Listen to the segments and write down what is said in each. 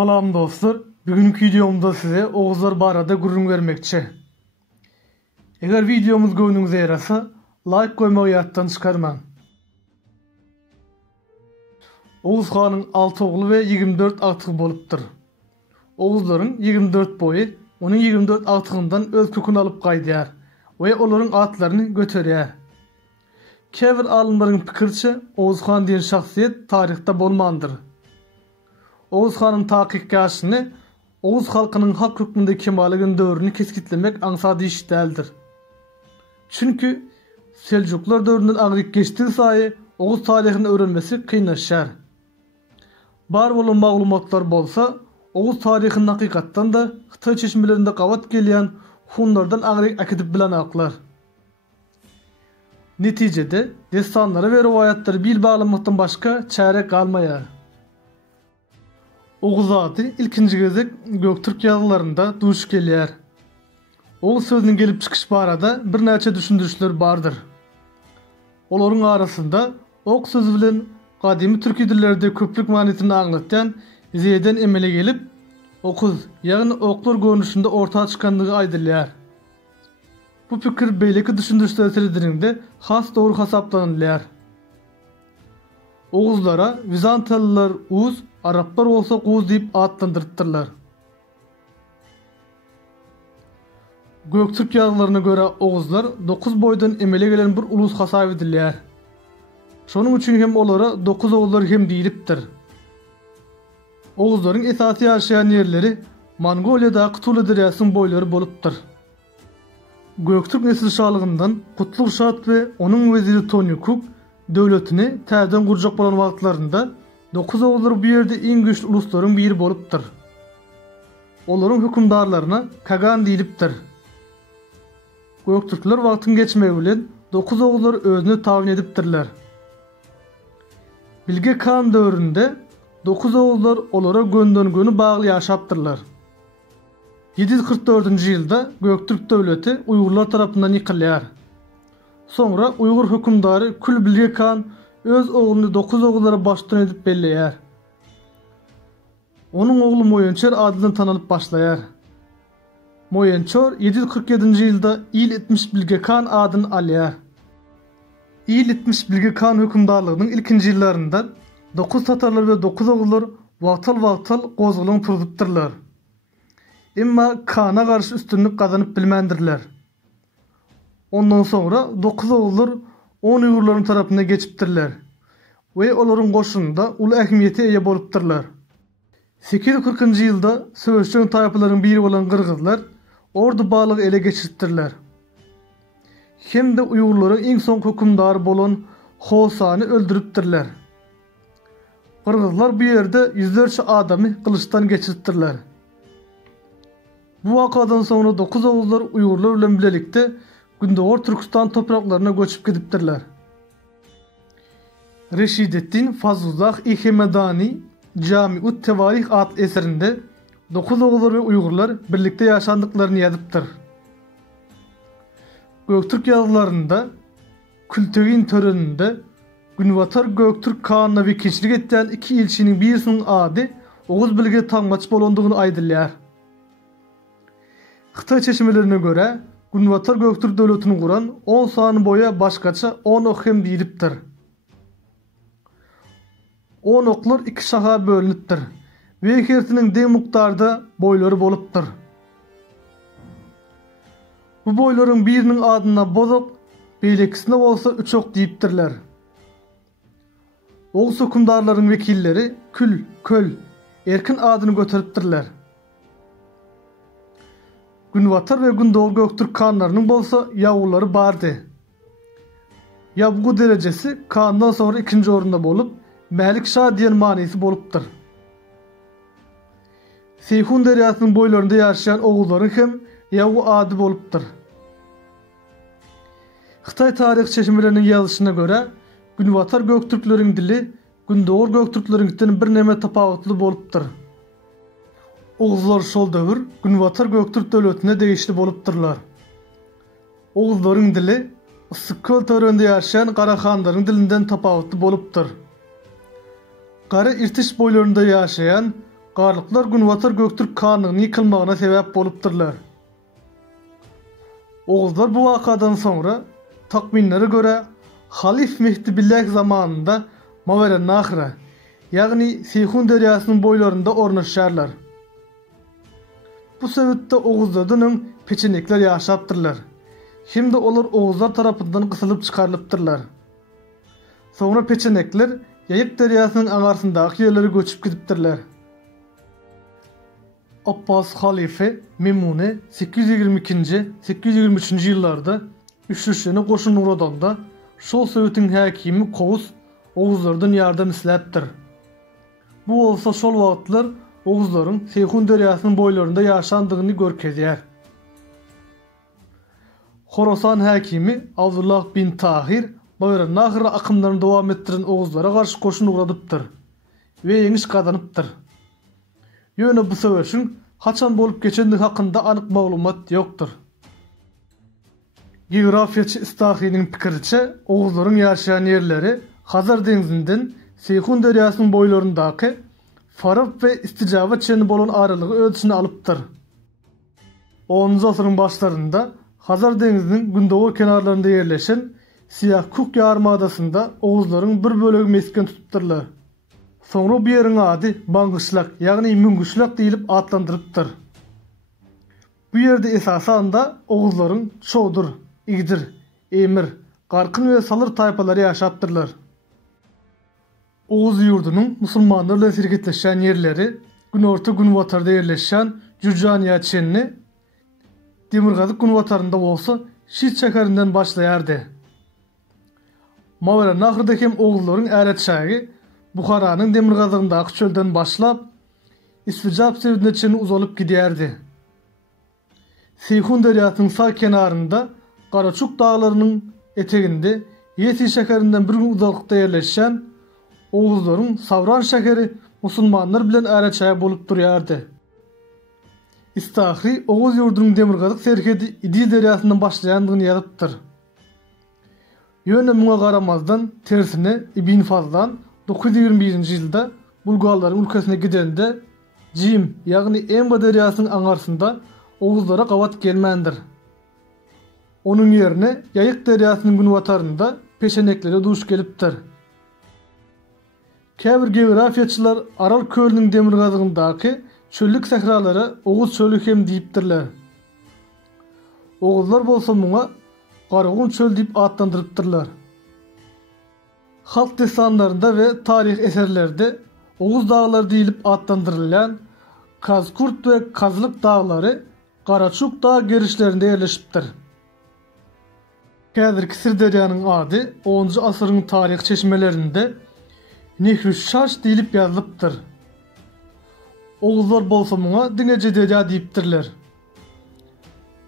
Salam dostlar, bugünkü videomda size Oğuzlar barada gurrun vermekçi. Eğer videomuz göňüňize ýarasa, like koymagy ýatdan çykarman. Oğuz Xanyň 6 ogly we 24 agtygy bolupdyr. Oğuzlaryň 24 boyu, onuň 24 agtygyndan öz köküni alyp gaýdýar we olaryň atlaryny göterýär. Käbir alymlaryň pikirçe, Oğuz Xan diýen şahsiýet taryhda bolmandyr. Oğuz Xanyň takypkaşyny Oğuz halkynyň hak hukmunda kemalygyň döwrüni keskitlemek aňsady iş däldir. Çünki Seljuklar döwründen agryk geçdigi saýy Oğuz taryhyny öwrenmesi kynlaşýar. Bar bolan maglumatlar bolsa, Oğuz taryhyny hakykatdan da Xitay çeşmelerinde gawat gelýän hunlardan agryk akydip bilen aklar. Netijede destanlary we riwayatlary bil baglamykdan başga çärek galmaýar. Oğuz ady ilkinji gezek Göktürk ýazgylarynda duş gelýär. Oğuz sözüniň gelip çykyş barada bir näçe düşündürüşler bardyr. Olaryň arasynda ok sözü bilen gadymy türk dillerde köplük manetini aňlatýan zeden emele gelip okuz, ýagny oklar görnüşinde ortağa çykandygy aýdylýar. Bu pikir beýleki düşündürüşler sirdirinde has dogry hasaplanylýar. Oğuzlara Bizantalylar Uz, Araplar bolsa Guz diýip atlandyrtdyrlar. Göktürk ýazgylaryna görä Oğuzlar 9 boýdan emele gelen bir ulus hasap edilýär. Şonuň üçin hem olara 9 oğullar hem diýilipdir. Oğuzlaryň esasy ýaşaýan ýerleri Mongoliýada Kutulu derýasynyň boýlary bolupdyr. Göktürk nesil şalygyndan Kutluk Şat we onuň weziri Tonyukuk döwletini täzeden gurjak bolan wagtlarynda 9 oğullar bu ýerde iň güçlü uluslaryň biri bolupdyr. Olaryň hukmdarlaryna Kagan diýilipdir. Göktürkler wagtyň geçmegi bilen 9 oğullar özüni tabyn edipdirler. Bilge Kan döwründe 9 oğullar olara göndöngöni bagly ýaşapdyrlar. 744-nji ýylda Göktürk döwleti Uygurlar tarapyndan ýykylýar. Sonra Uygur hukmdary Kül Bilge Kan öz oğluny 9 oğullara başçylyk edip belleýär. Onuň ogly Moýançer adydan tanalyp başlaýar. Moýançer 747-nji ýylda İl 70 Bilge Kan adyny alýar. İl 70 Bilge Kan hukmdarlygynyň ilkinji ýyllarynda 9 tatarlar we 9 oğullar wagtal gozgulyň turdypdyrlar. Emma Kana garşy üstünlük gazanyp bilmendirler. Ondan sonra 9 oğullar 10 Uygurlaryň tarapyna geçipdirler we olaryň goşununda uly ähmiýete eýe bolupdyrlar. 840-njy ýylda söwüşçüň taýpalaryň biri bolan Kırgızlar ordu balygy ele geçiripdirler. Hem de Uygurlaryň iň soň hukmdary bolan Hosany öldüripdirler. Kırgızlar bu ýerde yüzlerçe adamy kılıçdan geçiripdirler. Bu wakadan soňra 9 oğullar Uygurlar bilen bilelikde Gündogor Türkistan topraklaryna göçüp gidipdirler. Reşidettin Fazlullah İhemedani Camiut Tevarih adlı eserinde 9 oğullar ve Uygurlar birlikte yaşandıklarını yazıptır. Göktürk yazılarında Kültegin töreninde Günwatar Göktürk Kanyna wekilçilik etýän 2 ilçiniň birisiniň ady Oğuz Bilge Taňmaç bolandygyny aýdylýar. Xitay çeşmelerine göre Günwatar Göktürk döwletini kuran 10 sany boýa başgaça 10 ok hem diýilipdir. 10 oklar 2 şaha bölünipdir we hertiniň deň mukdarda boýlary bolupdyr. Bu boýlaryň biriniň adyna Bozok, beýlekisine bolsa 3 ok diýipdirler. Oğuz hukmdarlaryň wekilleri Kül, Köl, Erkin adyny göteripdirler. Günwatar we Gündogor Göktürk kanlarynyň bolsa ýagulary bardy. Ýabgu derejesi kandan sonra ikinji orunda bolup Mälik Şah diýen manysy bolupdyr. Seyhun derýasynyň boýlarynda ýaşaýan oğullaryň hem ýagu ady bolupdyr. Xitay taryh çeşmeleriniň ýazyşyna görä Günwatar Göktürkleriň dili Gündogor Göktürkleriňden bir näme tapawutly bolupdyr. Oğuzlar şol döwür Günwatar Göktürk döwletine degişli bolupdyrlar. Oğuzlaryň dili Isyk-Köl törende ýaşaýan Garahanlaryň dilinden tapawutly bolupdyr. Gara irtiş boýlarynda ýaşaýan garlyklar Günwatar Göktürk kanlygynyň ýykylmagyna sebäp bolupdyrlar. Oğuzlar bu wakadan sonra takminlere göre Halif Mehdi Billah zamanında Mavera Nahra, ýagny Seyhun derýasynyň boýlarynda ornaşýarlar. Bu sebäpde Oğuzlardan peçenekler ýaşapdyrlar. Şimdi olar Oğuzlar tarapyndan gysylyp çykarylypdyrlar. Sonra peçenekler Ýaýyk derýasynyň aňarsyndaky ýerlere göçüp gidipdirler. Abbas halife Memune 822-823 ýyllarda üçlüşene goşun uradanda şol söwütiň häkimi Kowus Oğuzlardan ýardam isläpdir. Bu bolsa şol wagtlar Oğuzlaryň Seyhun derýasynyň boýlarynda ýaşandygyny görkezýär. Horasan häkimi Abdullah bin Tahir Mavera Nahra akymlaryny dowam etdiren Oğuzlara garşy goşun uradypdyr we ýeňiş gazanypdyr. Ýöne bu söwüşiň haçan bolup geçendigi hakynda anyk maglumat ýokdur. Geografiýaçy Istahiniň pikiriçe Oğuzlaryň ýaşaýan ýerleri Hazar deňizinden Seyhun derýasynyň boýlaryndaky Farab we Isticaba çeni bolan aralygy öz içine alypdyr. 10-njy asyryň başlarynda Hazar deňiziniň gündowy kenarlarynda ýerleşen Siyah Kuk ýarımadasynda Oğuzlaryň bir bölegi mesken tutupdyrlar. Soňra bu ýeriň ady Baňgyşlak, ýagny Müňgyşlak diýilip atlandyrypdyr. Bu ýerde esasanda Oğuzlaryň Çodur, Igdir, Emir, Garkyn we Salyr taýpalary ýaşapdyrlar. Oğuz ýurdunyň musulmanlar bilen sergitleşen ýerleri Günorta Günwatarda ýerleşen Jurjaniýa çenini Demirgazyk Günwatarynda bolsa Şit şäherinden başlaýardy. Mavera Nahrdaky Oğuzlaryň äretşägi Buharanyň Demirgazygyndaky çölden başlap Isticab sewdine çeni uzalyp gidýärdi. Seyhun derýasynyň sağ kenarynda Garaçuk daglarynyň eteginde Ýeti şäherinden bir gün uzakda ýerleşen Oğuzlaryň Savran şäheri musulmanlar bilen äretşägi bolup durýardy. Istahri Oğuz ýurdunyň Demirgazyk serhedi İdil derýasyndan başlaýandygyny ýazypdyr. Ýöne muňa garamazdan tersine İbn Fazlan 921-nji ýylda Bulgarlaryň ülkesine gidende Jim, ýagny Emba derýasynyň aňarsynda Oğuzlara gawat gelmändir. Onuň ýerine Ýaýyk derýasynyň günwatarynda peşeneklere duş gelipdir. Käbir geografiýaçylar Aral kölüniň Demirgazygyndaky çöllük sahralara Oğuz çölü hem diýipdirler. Oğuzlar bolsa muňa Garagun çöl diýip atlandyrypdyrlar. Halk destanlarynda we tarih eserlerde Oğuz daglary diýilip atlandyrylýan Kazkurt we Kazlyk daglary Garaçuk dağ gerişlerinde ýerleşipdir. Häzirki Sirderýanyň ady 10-njy asyryň tarih çeşmelerinde Nehrüşşaş diýilip ýazylypdyr. Oğuzlar bolsa muňa Diňeje derýa diýipdirler.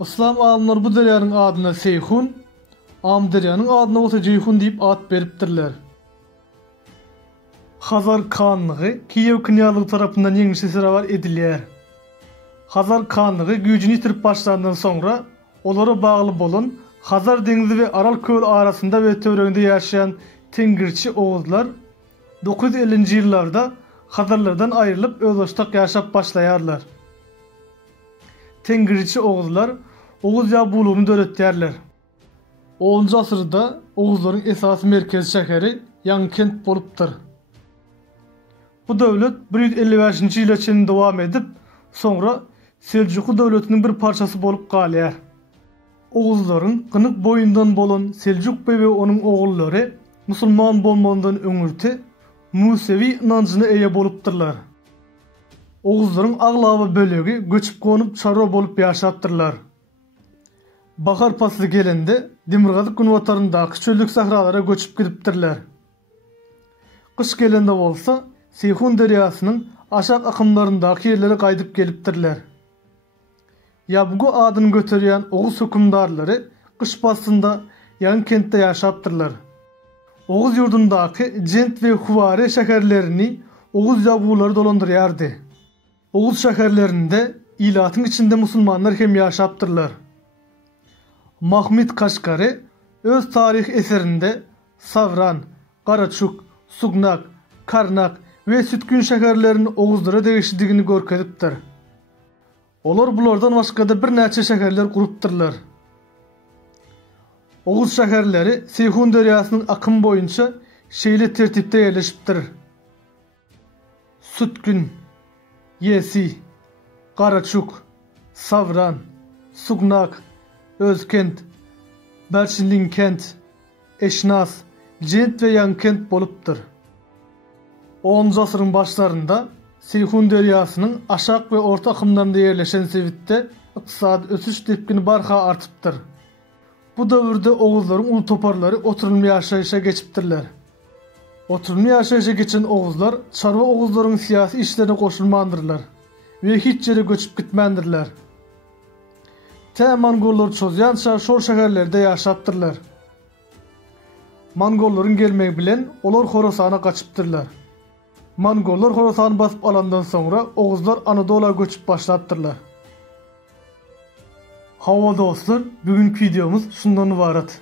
İslam alımlar bu derýanyň adyna Seyhun, am derýanyň adyna bolsa Jeyhun diýip at beripdirler. Hazar kanlygy Kiýew knýazlygy tarapyndan ýeňişli serawar edilýär. Hazar kanlygy güýjüni ýitirip başlandan soňra olara bagly bolan Hazar deňizi we Aral köl arasynda we töwereginde ýaşaýan Tengirçi Oğuzlar 950-nji ýyllarda Hazarlardan aýrylyp özbaşdak ýaşap başlaýarlar. Tengirçi Oğuzlar Oğuz ýabulugyny döretýärler. 10-njy asyrda Oğuzlaryň esasy merkezi şäheri Ýaňkent bolupdyr. Bu döwlet 155-nji ýyla çenini dowam edip, soňra Seljuky döwletiniň bir parçasy bolup galýar. Oğuzlaryň Gynyk boýundan bolan Seljuk beý we onuň ogullary musulman bolmandan öňürti Musevi inancına eýe bolupdyrlar. Oğuzlaryň aglaby bölegi göçüp gonyp çarwa bolup ýaşapdyrlar. Bahar fasly gelende Demirgazyk günwataryndaky çöllük sahralara göçüp gidipdirler. Kış gelende bolsa Seyhun derýasynyň aşak akymlaryndaky ýerlere gaýdyp gelipdirler. Ýabgu adyny göterýän Oğuz hökümdarlary kış basynda Ýaňkentde ýaşapdyrlar. Oğuz ýurdundaky Jent we Huware şäherlerini Oğuz ýabgulary dolandyrýardy. Oğuz şäherlerinde ilatyň içinde musulmanlar hem ýaşapdyrlar. Mahmud Kaşgary öz tarih eserinde Savran, Garaçuk, Sugnak, Karnak ve sütkün şäherlerini oguzlara degişdigini görkezipdir. Olar bulardan başga da bir näçe şäherler gurupdyrlar. Oguz şäherleri Seyhun deriýasynyň akym boýunça şeýle tertipde ýerleşipdir. Sütkün, Yesi, Garaçuk, Savran, Sugnak, Özkent, Berçinlinkent, Eşnas, Jent we Ýankent bolupdyr. 10-njy asyryň başlarında Seyhun deriýasynyň aşak we orta akymlarynda ýerleşen sebitde ykdysady ösüş tepkini barha artypdyr. Bu döwürde oguzlaryň uly toparlary oturulmy ýaşaýyşa geçipdirler. Oturulmy ýaşaýyşa geçen oguzlar çarwa oguzlaryň syýasy işlerine goşulmandyrlar we hiç ýere göçüp gitmändirler. Mongollar çozýança şol şäherlerde ýaşapdyrlar. Mongollaryň gelmegi bilen olar Horasana gaçypdyrlar. Mongollar Horasany basyp alandan soňra oguzlar Anadolu'ya göçüp başlapdyrlar. Hawa dostlar, bugünkü videomuz şundan ibaret.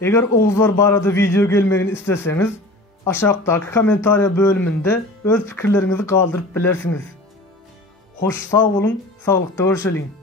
Eger oguzlar barada video gelmegini isteseňiz, aşağıdaki komentariýa bölüminde öz pikirleriňizi galdyryp bilersiňiz. Hoş sağ olun, sağlıkda görüşelim.